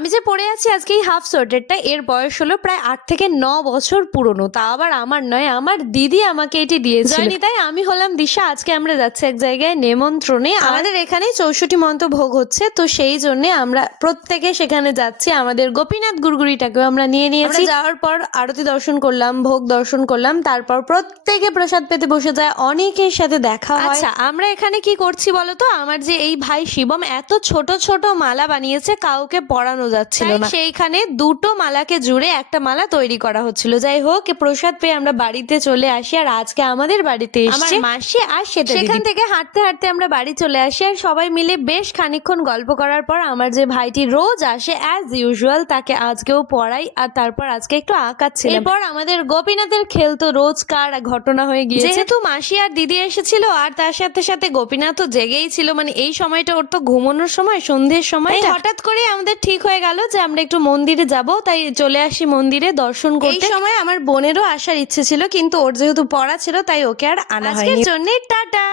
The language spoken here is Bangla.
আমি যে পরে আছি আজকে এই হাফ সোয়েটারটা, এর বয়স হলো প্রায় 8 থেকে 9 বছর পুরনো। তা আবার আমার নয়, আমার দিদি আমাকে এটি দিয়েছিল। তাই আমি হলাম দিশা। আজকে আমরা যাচ্ছি এক জায়গায় নেমন্ত্রণে। আমাদের এখানে 64 মন্ত্র ভোগ হচ্ছে, তো সেই জন্য আমরা প্রত্যেকে সেখানে যাচ্ছি। আমাদের গোপীনাথ গুড়গুড়িটাকেও আমরা নিয়ে নিয়েছি। যাওয়ার পর আরতি দর্শন করলাম, ভোগ দর্শন করলাম, তারপর প্রত্যেকে প্রসাদ পেতে বসে যায়, অনেকের সাথে দেখা হয়। আচ্ছা, আমরা এখানে কি করছি বলতো? আমার যে এই ভাই শিবম এত ছোট ছোট মালা বানিয়েছে, কাউকে পরানো যাচ্ছিল না, সেইখানে দুটো মালাকে জুড়ে একটা মালা তৈরি করা হচ্ছিল। যাই হোক, প্রসাদ পেয়ে আমরা বাড়িতে চলে আসি। আর আজকে আমাদের বাড়িতে এসেছে আমার মাসি আর সেখান থেকে হাঁটতে হাঁটতে আমরা বাড়ি চলে আসি। আর সবাই মিলে বেশ খানিকক্ষণ গল্প করার পর আমার যে ভাইটি রোজ আসে অ্যাজ ইউজুয়াল, তাকে আজকেও পড়াই। আর তারপর আজকে একটু আঁকাচ্ছিল। এরপর আমাদের গোপীনাথের খেল তো রোজকার ঘটনা হয়ে গিয়েছে। যেহেতু মাসি আর দিদি এসেছিল আর তার সাথে সাথে গোপীনাথও জেগেই ছিল, মানে এই সময়টা ওর তো ঘুমানোর সময়, সন্ধ্যের সময়। হঠাৎ করে আমাদের ঠিক হয়ে গেল যে আমরা একটু মন্দিরে যাব, তাই চলে আসি মন্দিরে দর্শন করতে। এই সময় আমার বোনেরও আসার ইচ্ছে ছিল, কিন্তু ওর যেহেতু পড়া ছিল তাই ওকে আর আনা হয়নি। আজকের জন্য টাটা।